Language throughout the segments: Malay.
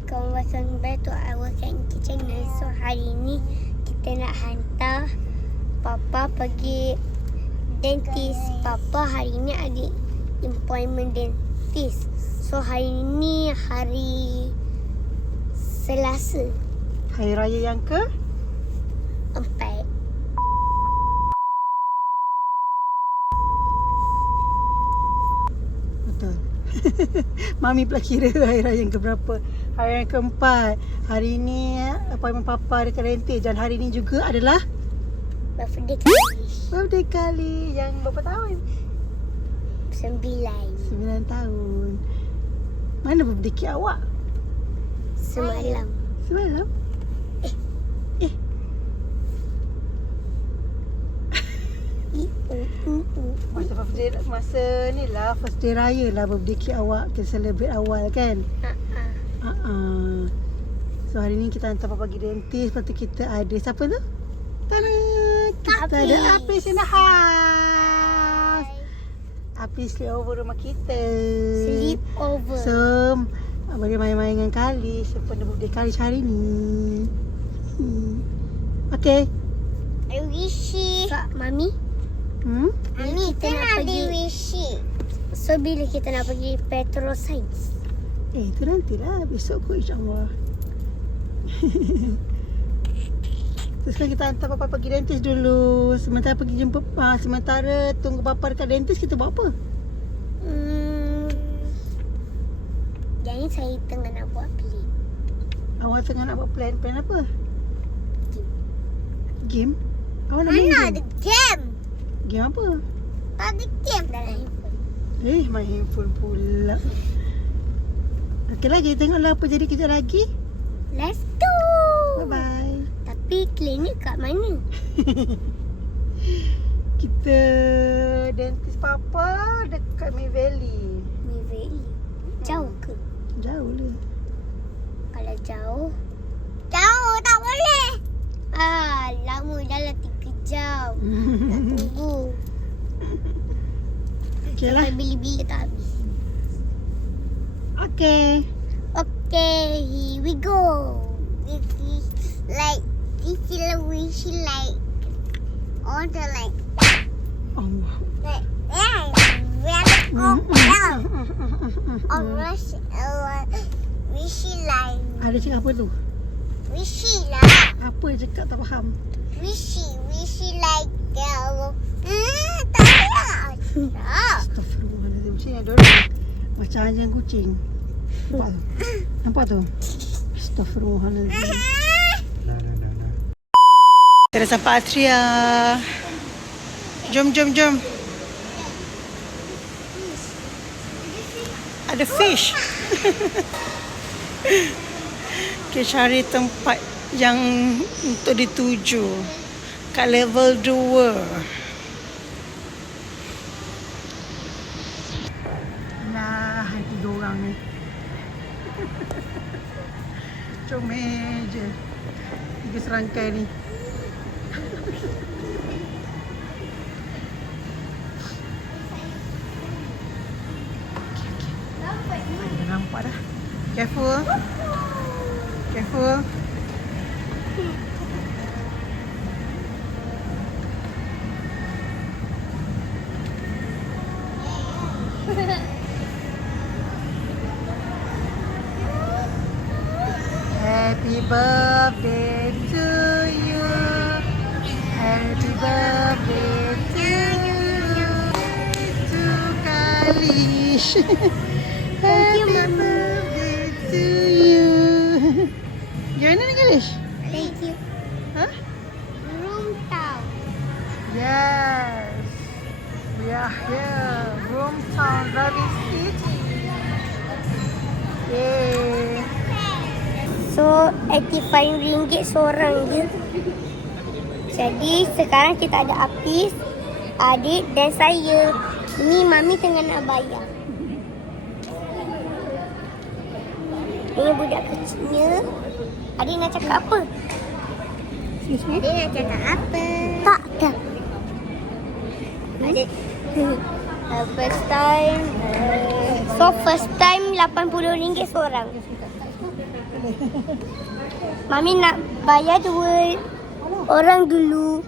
Assalamualaikum warahmatullahi wabarakatuh. Welcome to channel. So hari ni kita nak hantar Papa pergi dentist. Papa hari ni ada appointment dentist. So hari ni hari Selasa. Hari Raya yang ke? 4. Betul. Mami pula kira hari raya yang keberapa. Hari yang keempat. Hari ni appointment Papa dekat dentist. Dan hari ni juga adalah Birthday kali. birthday kali. Yang berapa tahun? 9. 9 tahun. Mana birthday cake awak? Semalam. Semalam? Masa ni lah first day raya lah birthday cake awak. Kita celebrate awal kan? So hari ni kita hantar Papa pergi dentist. Lepas tu kita ada siapa tu? Tada! Kita ada Apis in the house. Apis sleep over rumah kita. Sleep over. So boleh main-main dengan Kali. Sempena birthday Kali hari ni. Okay. I wish Kak Mami. Mami kita nak pergi wishi. So bila kita nak pergi Petro Science? Itu nantilah. Besok kot insyaAllah. Terus kan kita hantar Papa pergi dentist dulu. Sementara pergi jemput sementara tunggu Papa dekat dentist, kita buat apa? Jadi saya tengah nak buat plan. Awak tengah nak buat plan. Plan apa? Game? Awak nak main Mana game? ada game? Game apa? Tak ada game dalam handphone. Main handphone pula. Okey lah, kita tengoklah apa jadi kejap lagi. Let's go. Bye-bye. Tapi klinik kat mana? Kita dentist Papa dekat May Valley. May Valley. Jauh ke? Jauh lah. Kalau jauh. Jauh tak boleh. Lama dalam 3 jam. Nak tunggu. Okey lah. Sampai bila-bila tak habis. Okay. Okay, here we go. This is like all the like Allah. Wishy like Ada cakap apa tu? wishy lah. Apa dia cakap tak faham? Wishy like tak lah. Astagfirullahaladzim. Macam ni ada orang macam anjing kucing. Nampak tu? Nampak tu? Astagfirullahaladzim. Kita dah sampai Atria. Jom. Ada fish. Okay, cari tempat yang untuk dituju. Kat level 2. Nah, ada 2 orang ni. Comel je. 3 serangkai ni. Dah nampak dah. Careful. Happy birthday to you. Happy birthday to you. To Kalish. Thank you, Happy Mama. birthday to you. Gimana ni Kalish? Thank you. Huh? Room town. Yes. We are here. Roomtown Rabbit City. Yay. So, RM85 seorang je. Jadi, sekarang kita ada Apis, adik dan saya. Ni Mami tengah nak bayar. Ini budak kecilnya. Adik nak cakap apa? Excuse me? Adik nak cakap apa? Tak dah. Adik. First time So first time RM80 seorang. Mami nak bayar 2 orang dulu.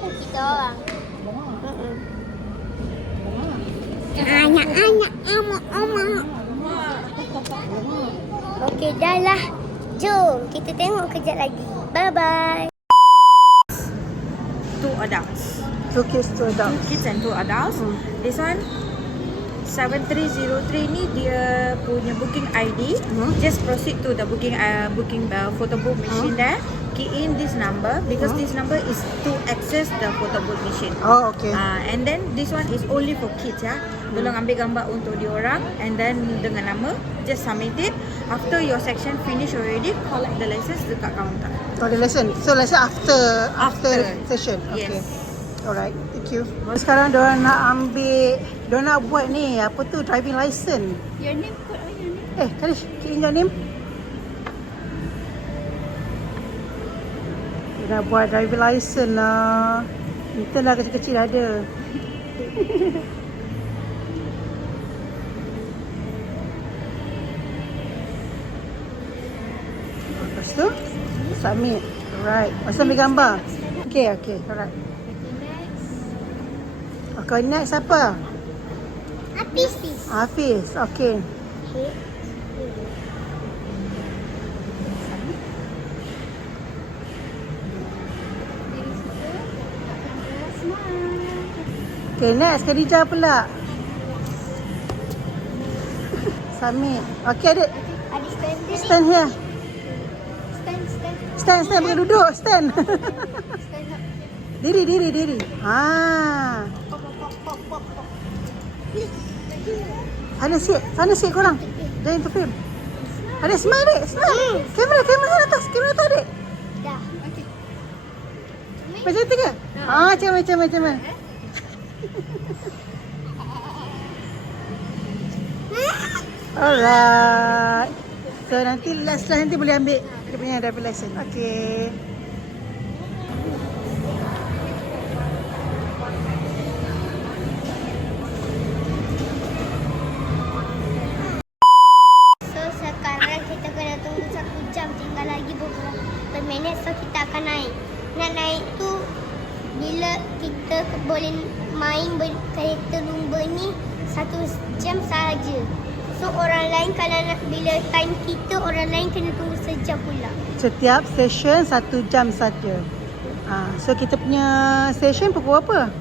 Kita orang. Anak-anak, ama. Okey, dah lah. Jom, kita tengok kejap lagi. Bye-bye. 2 adults. 2 kids, 2 adults. 2 kids and 2 adults. This one 7303 ni dia punya booking ID. Just proceed to the booking photo booth machine there. Key in this number because this number is to access the photo booth machine. Oh, okay. And then this one is only for kids ya. Tolong ambil gambar untuk diorang and then dengan nama just submit it. After your section finish already, collect the license dekat counter. Oh, the lesson. So lesson after session. Yes. Okay. Alright, thank you. Sekarang diorang nak buat ni, apa tu, driving license. Your name, put on your name. Kalish, key in your name. Dia nak buat driving license lah. Intern lah kecil-kecil ada. Lepas tu, submit. Alright. Masa ambil gambar. Okay, alright. Okay, next apa? Hafiz, okay. Okay, next Khadijah pula. Submit. Okay, adik. Ada stand ni. Stand here. Stand. Stand, bukan duduk. Stand. Stand up. Diri. Sana sit korang. Jangan interfere. Adik, smile adik, smile. Kamera sana atas. Kamera atas adik. Dah. Macam tu ke? Macam. Alright. So nanti last nanti boleh ambil dia punya driving license. Okay. So sekarang kita kena tunggu 1 jam. Tinggal lagi beberapa minit. So kita akan naik. Nak naik tu bila kita boleh main kereta lumba ni 1 jam sahaja. So orang lain kalau nak, bila time kita, orang lain kena tunggu sejam pula. Setiap session 1 jam saja. So kita punya session pukul apa?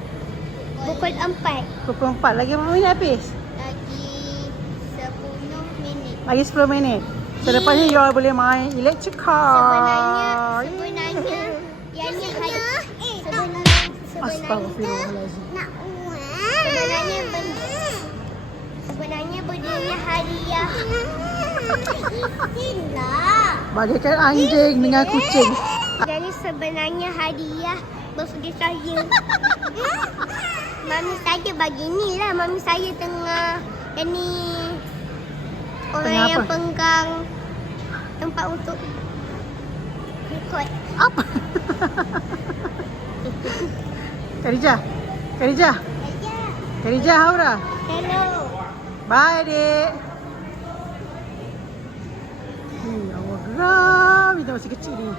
Pukul 4. Pukul 4. Lagi berapa minit habis? Lagi 10 minit. Lagi 10 minit. So lepas ni you all boleh main electric car. Sebenarnya yang ni Astagfirullahalazim. Sebenarnya berdirinya hadiah. Bagaikan anjing dengan kucing. Jadi sebenarnya hadiah birthday saya. Mami saya bagi ni lah. Mami saya tengah ni orang Tengah yang apa? pegang tempat untuk record. Apa? Khadijah, Haura. Hello. Bye, adik. Allah geram. Kita masih kecil ni.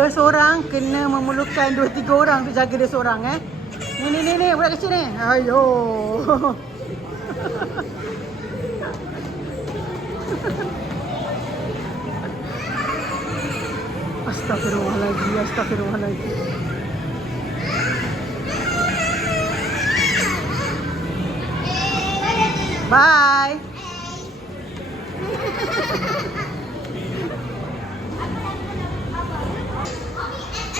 Seorang kena memerlukan 2-3 orang untuk jaga dia seorang Ni, budak kecil ni. Ayo. Astagfirullahaladzim. Bye.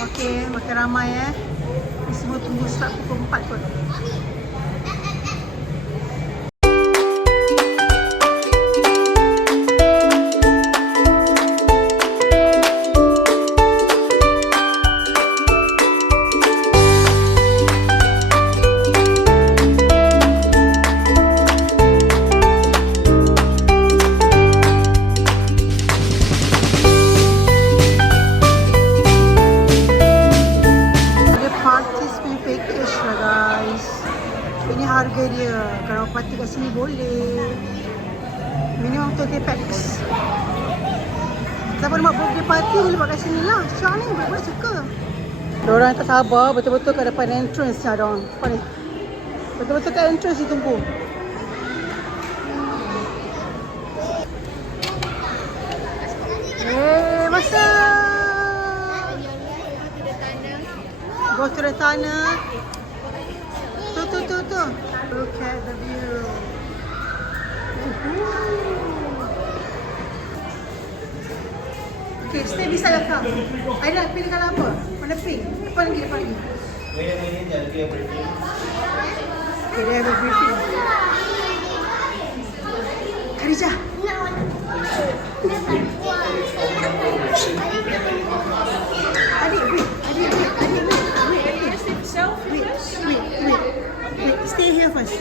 Okey, makin ramai Ni semua tunggu start pukul 4 kot. Participant package lah guys. boleh. Minimum 20 packs. Siapa nak buat birthday party boleh buat kat sini lah. Syah ni buat suka. Diorang tak sabar betul-betul kat depan entrance lah diorang. Apa ni? Betul-betul kat entrance dia tunggu. Masuk. Go to the tunnel. Tu. Look at the view. Okay, stay beside the car. Aida, pilih colour apa? Mana pink? Depan lagi. Wait a minute, there'll be a briefing. Okay, they have a briefing. Khadijah. Adik, wait. Stay here first.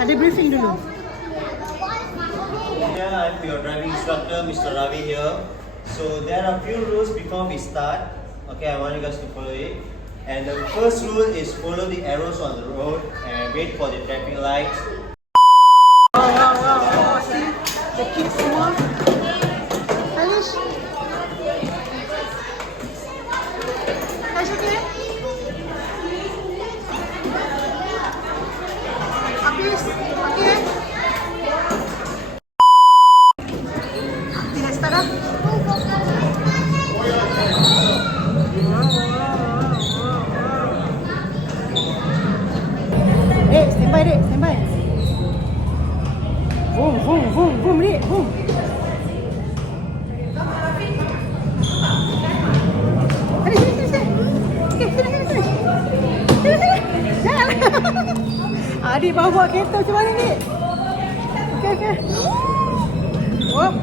Ada briefing dulu. Yeah, I'm your driving instructor, Mr. Ravi here. So there are a few rules before we start. Okay, I want you guys to follow it. And the first rule is follow the arrows on the road and wait for the traffic lights. Wow. See the kids semua. Alish. Alish, okay? Habis, okay? Tinggal start dah. Stand by. Boom, Dek, boom. Sini. Okay, sini. Jalan. Adik bawa kereta macam mana ni? Okay. Whoop.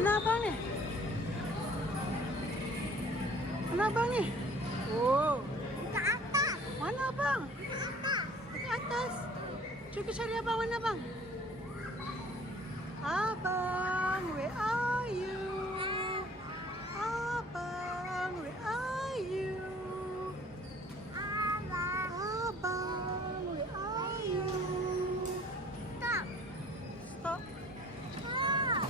Mana abang ni? Mana abang ni? Oh. Dekat atas. Mana abang? Dekat atas. Dekat atas. Cuba cari abang. Mana abang? Abang, where are you? Abang, where are you? Abang. Abang, where are you? Stop. Stop. Stop.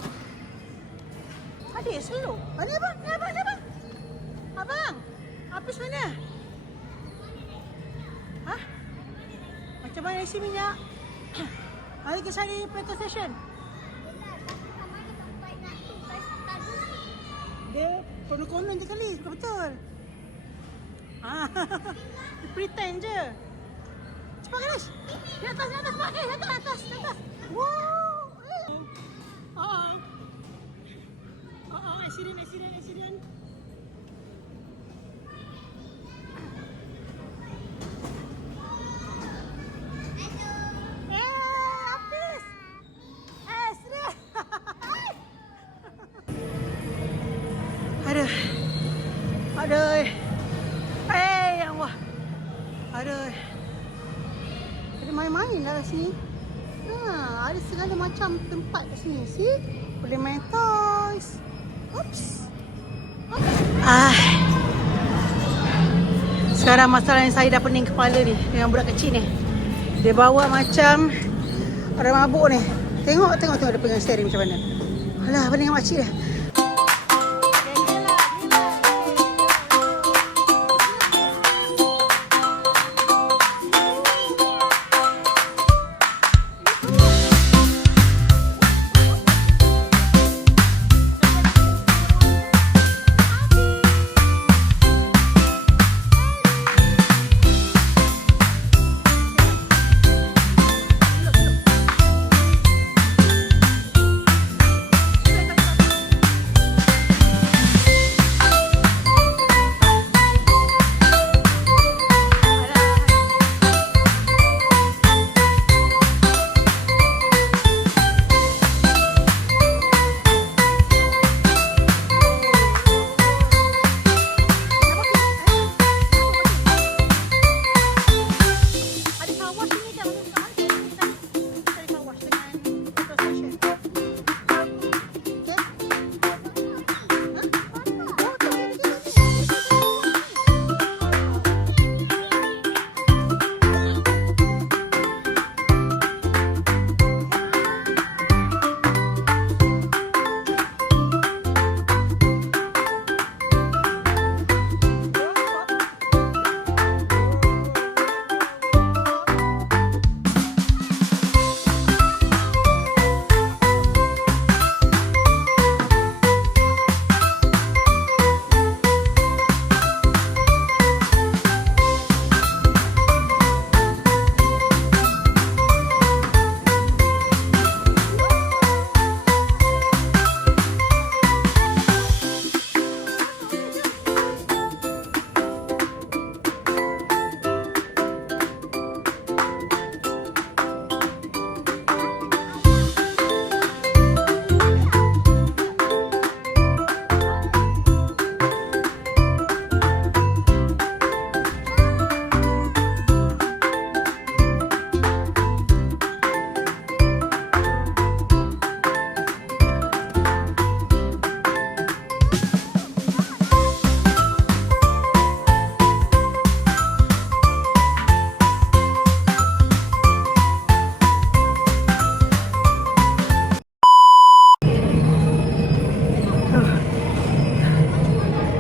Adik, slow. Oh, ni abang, ni abang, ni abang. Abang, habis mana? Hah? Macam mana isi minyak? Mari kita cari petrol station. Dia konon-konon je kali, bukan betul. Ah, dia pretend je. Cepat Ganesh. Di atas, Mak. Di atas. Wow. Accident. Habis. Serius. Aduh. Ya Allah. Aduh. Ada main-main lah kat sini. Ada segala macam tempat kat sini. See? Boleh main toys. Oops. Sekarang masalah yang saya dah pening kepala ni dengan budak kecil ni. Dia bawa macam orang mabuk ni. Tengok dia pegang steering macam mana. Alah, pening dengan makcik dia.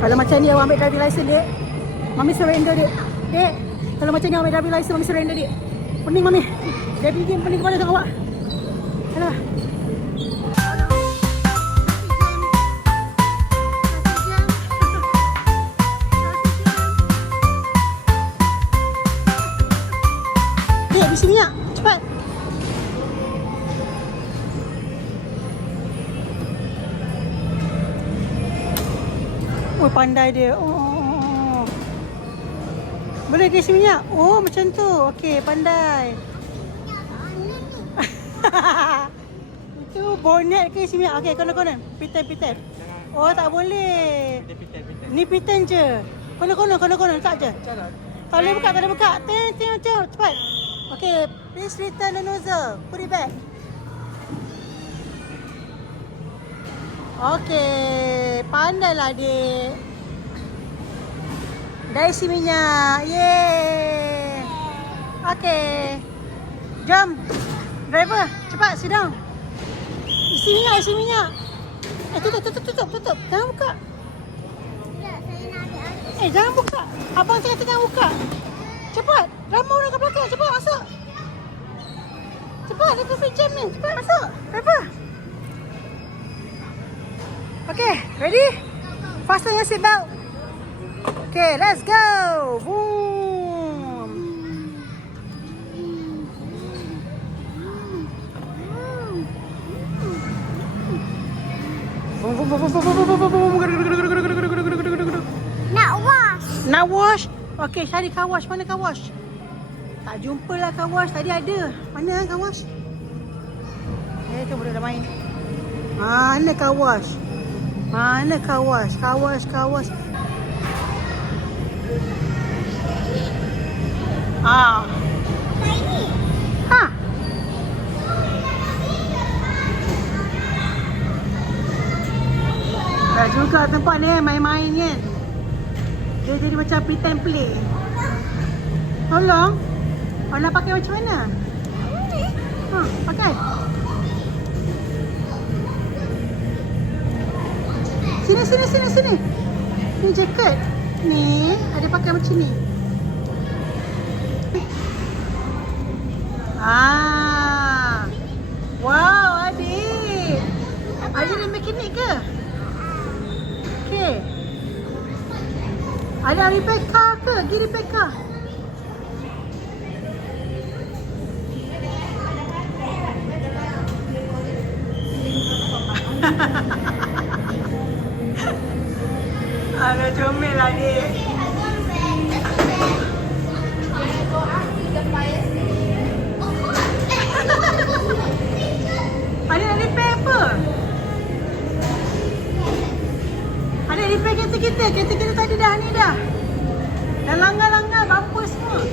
Kalau macam ni awak ambil driving license, Dek. Mami surrender, Dek. Dek, kalau macam ni awak ambil driving license, Mami surrender, Dek. Pening, Mami. Dia bikin pening kepala dengan awak. Alah. Dek, di sini nak. Cepat. Oh, pandai dia. Oh. Boleh dia isi minyak? Oh, macam tu. Okey, pandai. Itu bonnet ke sini? Okey, konon. Pretend. Oh, tak boleh. Ni pretend je. Konon. Tak je. Tak boleh buka. Tengok. Cepat. Okey, please return the nozzle. Put it back. Okey, pandailah adik. Dah isi minyak. Yeay. Okey. Jom. Driver, cepat sit down. Isi minyak. Tutup. Jangan buka. Jangan buka. Abang cakap jangan buka. Cepat. Ramai orang kat belakang. Cepat masuk. Cepat, itu free jam ni. Cepat masuk. Driver. Okay, ready? Fasten your seatbelt. Okay, let's go. Boom. Nak wash. Okay, cari car wash. Mana car wash? Tak jumpa lah car wash. Tadi ada. Mana car wash? Tu budak dah main. Mana car wash? Car wash. Dah juga tempat ni main-main kan. Dia jadi macam pretend play. Tolong. Awak nak pakai macam mana? Pakai. Sini. Ni jaket. Ni ada pakai macam ni. Wow, adik. Adik dah mekanik ke? Okay. Ada repair car ke? Pergi repair car. Aduh, comel lah adik. Adik nak repair apa? Adik repair kereta kita. Kereta kita tadi dah ni dah. Dah langgar-langgar bumper semua.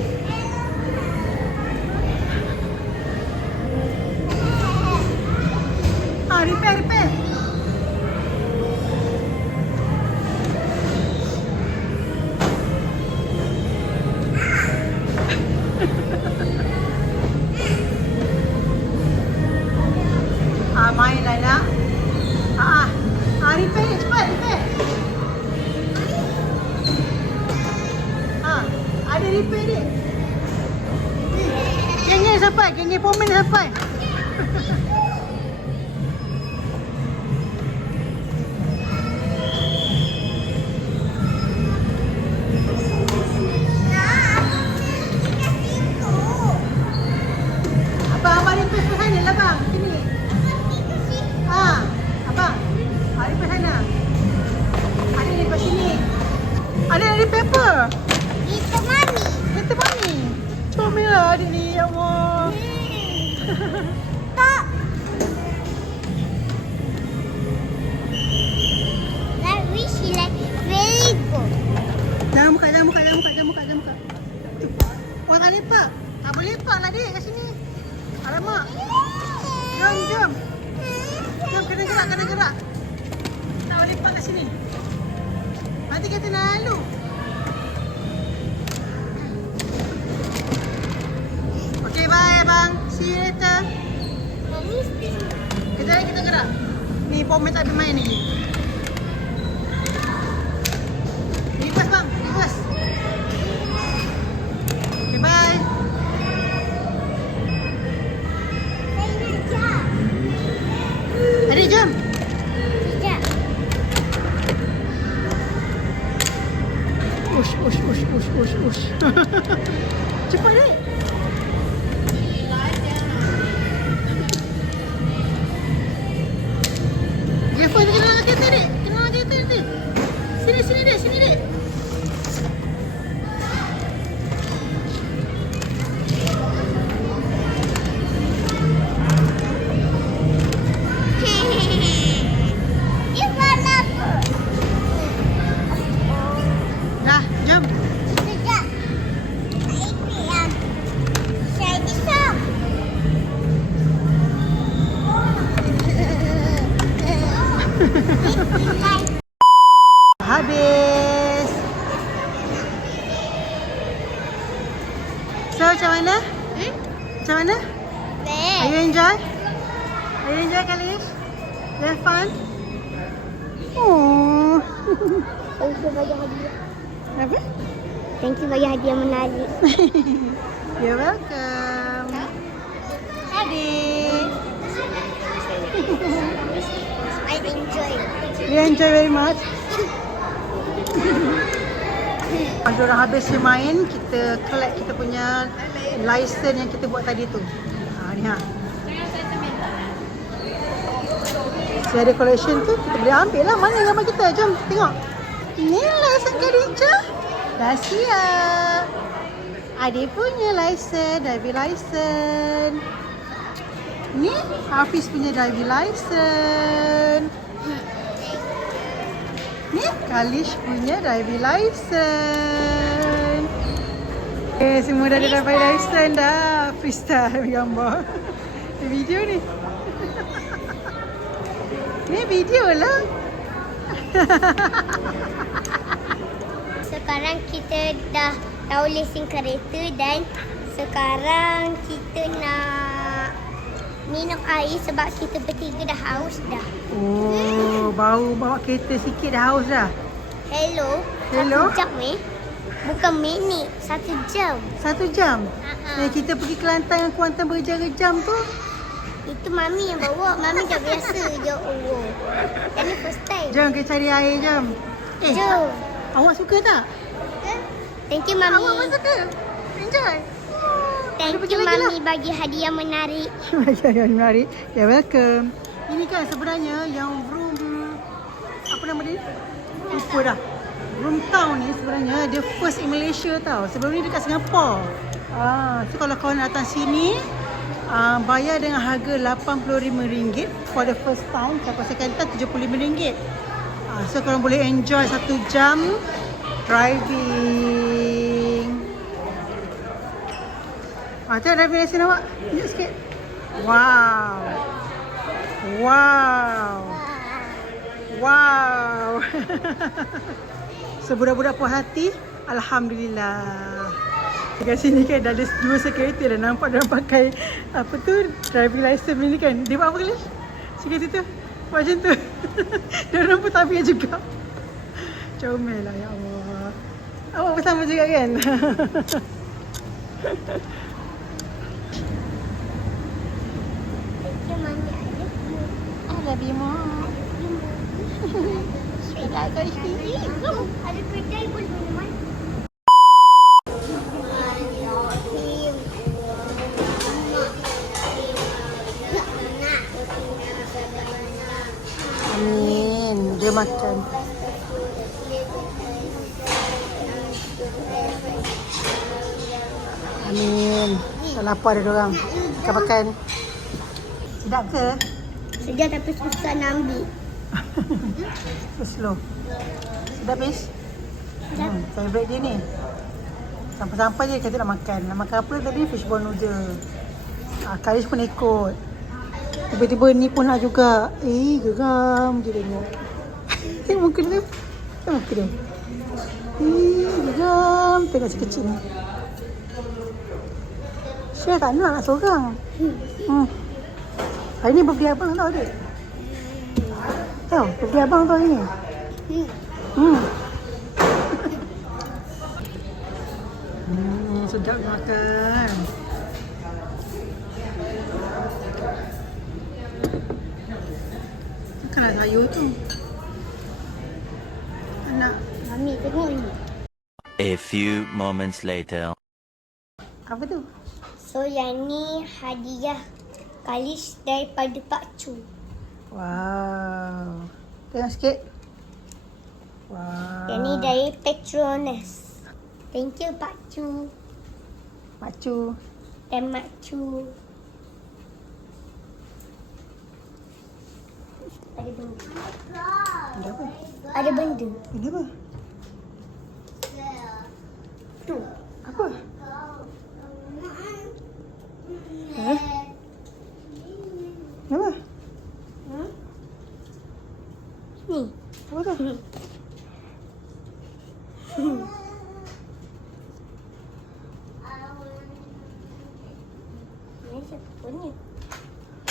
Repair. Main lah nak. Repair ni cepat, repair. Ada repair ni. Geng-geng sampai, geng-geng pomen sampai. Abang repair ke sana lah bang, sini. Abang, repair sana. Ada repair sini. Ada repair apa? Kereta mami. Comel lah adik ni, ya Allah. Tak. She like very good. Jangan buka. Oh, tak lepak. Tak boleh lepak lah adik kat sini. Alamak. Jom. Jom, kena gerak. Tak boleh lepak kat sini. Nanti kita nak lalu. Okay, bye abang. See you later. Kejap lagi kita gerak. Ni pomen tak ada main lagi. Reverse bang, reverse. Okay, bye. Adik, jom. Sekejap. Ush. Cepat dek. Jeffrey, kena nak kereta dek. Sini dek. Habis. So, macam mana? Macam mana? Are you enjoy? Are you enjoy, Kalish? You have fun? Oh. Thank you bagi hadiah. Apa? Thank you bagi hadiah menarik. You're welcome. Adik. I enjoy. You enjoy very much? Kalau orang habis main, kita collect kita punya license yang kita buat tadi tu. Ni ha. So ada collection tu, kita boleh ambil lah. Mana gambar kita? Jom tengok. Ni license Khadijah. Dah siap. Adik punya license, driving license. Ni Hafiz punya driving license. Ni Kalish punya driving license. Okay, semua dah ada driving license dah. Freestyle gambar. Video ni. Ni video lah. Sekarang kita dah tahu lesen kereta dan sekarang kita nak minum air sebab kita bertiga dah haus dah. Oh, baru bawa kereta sikit dah haus dah. Hello. Hello? 1 jam Bukan minit. 1 jam. 1 jam? Ha-ha. Kita pergi Kelantan dengan Kuantan berjam-jam tu. Itu Mami yang bawa. Mami dah biasa. Ya Allah. Dan ni first time. Jom kita cari air, jom. Jom. Awak suka tak? Thank you Mami. Awak pun suka? Enjoy? Thank Kita pergi you lagi lah. Mami bagi hadiah menarik. Yang menarik. Ya, welcome. Ini kan sebenarnya yang room, apa nama dia? Lupa dah. Room town ni sebenarnya dia first in Malaysia tau. Sebelum ni dekat Singapore. So kalau korang datang sini, bayar dengan harga RM85 for the first time. Kalau second time RM75. So korang boleh enjoy 1 jam driving. Macam driving lesson awak? Tunjuk sikit. Wow. Wow. Wow. So budak-budak puas hati, alhamdulillah. Dekat sini kan dah ada 2 security dah nampak dia pakai apa tu driving license ni kan. Dia buat apa kali? Sikit situ. Buat macam tu. Dia orang pun tabir juga. Comel lah ya Allah. Awak bersama juga kan? Thank you Mami. I love you more. Sudah kau isteri. Ada kedai pun teman. Amin. Dia makan. Amin. Tak lapar dia orang. Kita makan. Sedap ke? Sedap tapi susah nak ambil. Slow. Sedap bis? Favorite dia ni. Sampai-sampai je kata nak makan. Nak makan apa tadi? Fishball noodle. Kalish pun ikut. Tiba-tiba ni pun nak juga. Geram je tengok. Tengok muka dia. Tengok muka dia. Geram. Tengok si kecil ni. Syah tak nak seorang. Hari ni birthday abang tau adik. Tahu, birthday abang tau hari ni. Sedap makan. Makanlah sayur tu. Anak. Mami tengok ni. A few moments later. Apa tu? So yang ni hadiah Kalish daripada Pak Chu. Wow. Tengok sikit. Wow. Yang ni dari Petronas. Thank you Pak Chu Mak Cu. dan Mak Chu. Ada benda. Ada apa? Ada benda. Ini apa? Tu. Apa? Apa? Ni. Apa tu? Ni siapa punya?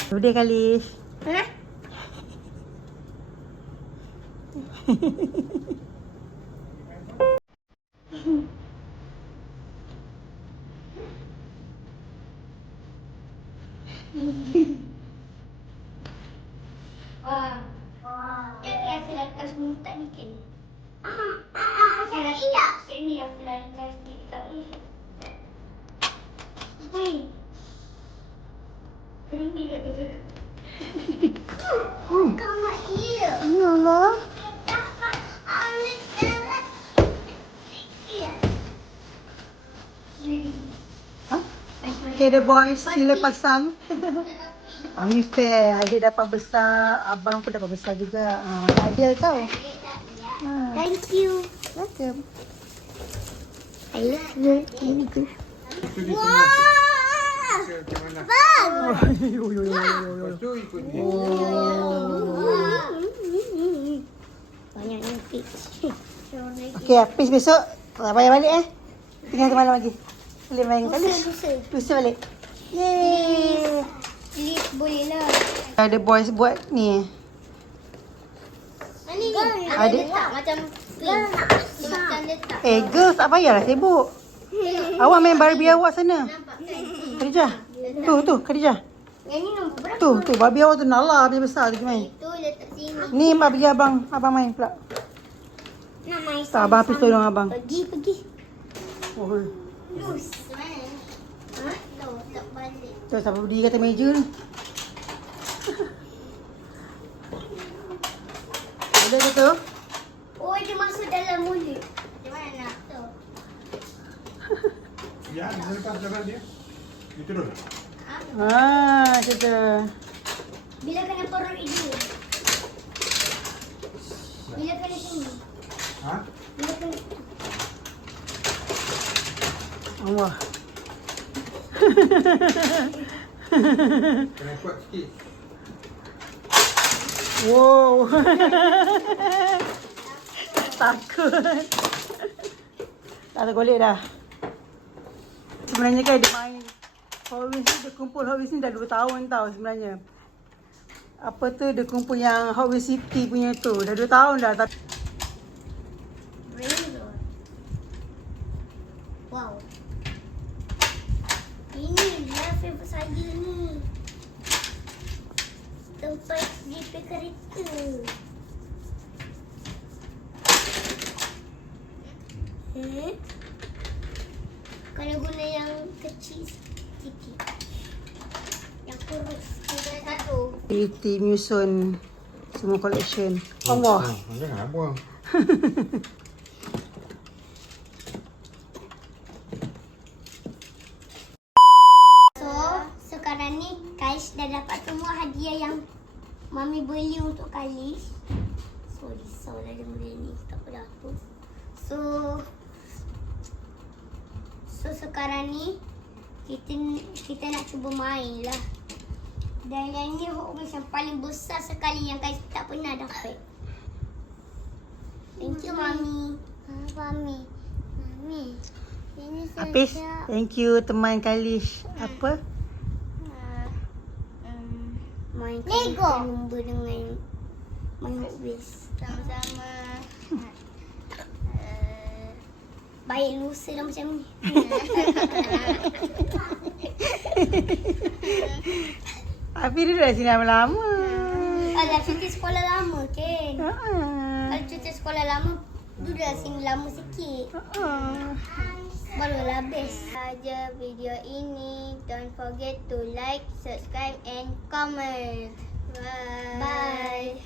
Udah kali. Ha? Wah. Saya lekas minta ni kan. Saya tidak. Ini yang lekas minta ni. Hai. Ini dia. Kamu iya. Yalah. Okay, the boys, sila pasang. Kami fair. Adik dapat besar, abang pun dapat besar juga. Ideal tau. Thank you. Welcome. I love you. Thank you. Wow! Banyaknya peach. Okay, habis besok. Bayar balik Tinggal semalam lagi. Boleh main kali. Lusa balik. Yeay. Please boleh lah. Ada boys buat ni. Ni Ada letak macam pink. Dia macam letak. girls tak payahlah sibuk. Awak main Barbie awak sana. Khadijah. Tu, Khadijah. Yang ni nombor berapa? Tu, Barbie awak tu Nala Barbie besar tu main. Itu letak sini. Ni bagi abang main pula. Nak main Tak, abang habis tolong abang. Pergi. Oh. Lus. Ha? Tak balik. Tu siapa berdiri kata meja ni. Boleh ke tu? Oh, dia masuk dalam mulut. Macam mana nak tu? Ya, dia lepas jalan dia. Dia turun. Kita. Bila kena perut dia? Bila kena sini? Ha? Bila kena... Allah. Kena kuat sikit. Wow. Takut. Tak ada golek dah. Sebenarnya kan dia main Hot Wheels ni, dia kumpul Hot Wheels ni dah 2 tahun tau sebenarnya. Apa tu, dia kumpul yang Hot Wheels City punya tu. Dah 2 tahun dah tapi Wow. Ini lah favourite saya ni. Tempat jepit kereta. Kena guna yang kecil sikit. Yang kurus. Kita satu. Pretty Muson semua collection. Allah. Jangan buang. So, sekarang ni Kaish dah dapat semua hadiah yang Mami beli untuk Kaish. So, risau lah dia benda ni. Tak apa dah apa. So sekarang ni kita nak cuba main lah. Dan yang ni Hot Wheels yang paling besar sekali yang Kaish tak pernah dapat. Thank you, Mami. Mami. Ini Habis. Thank you teman Kalish. Apa? main Lego lumba dengan main Hot Wheels sama-sama. Baik lusa dah macam ni. Afi dia dah sini lama-lama. Alah, cuti sekolah lama kan? Ah. Kalau cuti sekolah lama, duduk dah sini lama sikit. Barulah best. Saja video ini. Don't forget to like, subscribe and comment. Bye. Bye.